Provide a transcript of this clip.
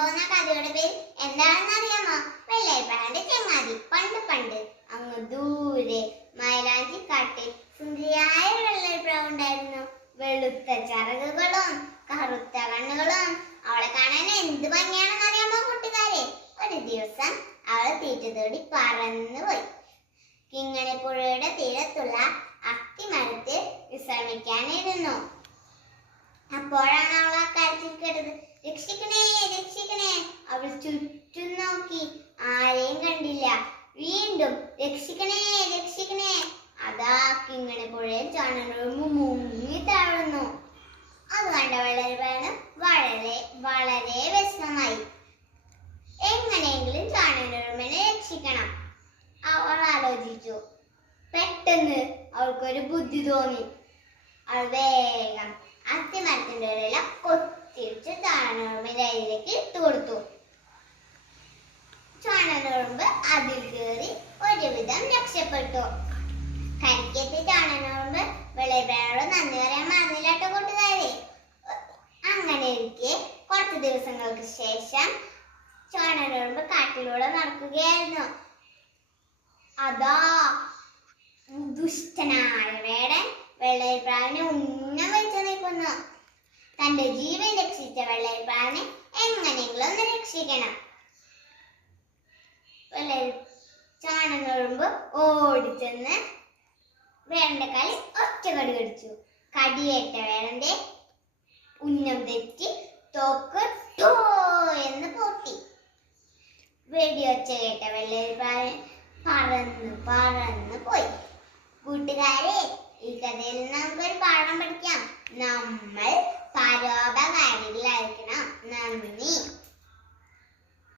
പോകുന്ന കഥയുടെ പേര് എന്താണെന്ന് അറിയാമോ വെള്ളരിപ്പാടിന്റെ ചങ്ങാതി പണ്ട് പണ്ട് അങ്ങ് ദൂരെ മൈലാഞ്ചി കാട്ടിൽ സുന്ദരിയായ വെള്ളരിപ്പഴം ഉണ്ടായിരുന്നു. വെളുത്ത ചിറകുകളും കറുത്ത കണ്ണുകളും. അവളെ കാണാൻ എന്ത് ഭംഗിയാണെന്ന് അറിയാമോ കൂട്ടുകാരെ? ഒരു ദിവസം അവൾ തീറ്റ തേടി പറന്നുപോയി കിങ്ങണിപ്പുഴയുടെ തീരത്തുള്ള അത്തിമരത്തിൽ വിശ്രമിക്കാനിരുന്നു. അപ്പോഴാണ് അവൾ ആ കാര്യത്തിൽ കേട്ടത്. രക്ഷിക്കണേ ചുറ്റും നോക്കി. ആരെയും കണ്ടില്ല. വീണ്ടും രക്ഷിക്കണേ രക്ഷിക്കണേ. അതാ കിങ്ങനെ പുഴയിൽ ചാണകം മുങ്ങി താഴുന്നു അത് കണ്ട വേണം വളരെ വളരെ വിഷമമായി. എങ്ങനെയെങ്കിലും ചാണകനെ രക്ഷിക്കണം. അവൾ ആലോചിച്ചു. പെട്ടെന്ന് അവൾക്കൊരു ബുദ്ധി തോന്നി. അവൾ വേഗം അത്തിമരത്തിന്റെ ഇടയില കൊത്തിരിച്ച് അരിയിലേക്ക് ഇട്ട് കൊടുത്തു. രക്ഷപ്പെട്ടു. കരിക്കെത്തി ചാണകനുറുമ്പ് വെളിപ്പനോട് നന്ദി പറയാൻ മറന്നില്ലാട്ടോ കൂട്ടുകാരെ. അങ്ങനെ ഇരിക്കെ കുറച്ച് ദിവസങ്ങൾക്ക് ശേഷം ചാണകനുറുമ്പ് കാട്ടിലൂടെ നടക്കുകയായിരുന്നു. അതാ ദുഷ്ടനായ വേടൻ വെള്ളരിപ്രാവിനെ ഉന്നം വെച്ച് നിൽക്കുന്നു. തന്റെ ജീവൻ രക്ഷിച്ച വെള്ളരിപ്രാവിനെ എങ്ങനെയെങ്കിലും ഒന്ന് രക്ഷിക്കണം. വെള്ളരി ചാണകഴുമ്പ് ഓടിച്ചെന്ന് വേണ്ട കളി ഒറ്റ കടി കടിച്ചു. കടിയേറ്റ വേടന്റെ ഉന്നം തെറ്റി തോക്ക് ടോ എന്ന് പൊട്ടി. വെടിയൊച്ച കേട്ട വെള്ളരിപ്രാവൻ പറന്ന് പറന്ന് പോയി. കൂട്ടുകാരെ ഈ കഥയിൽ നമുക്കൊരു പാഠം പഠിക്കാം. നമ്മൾ പരോപകാരികളായിരിക്കണം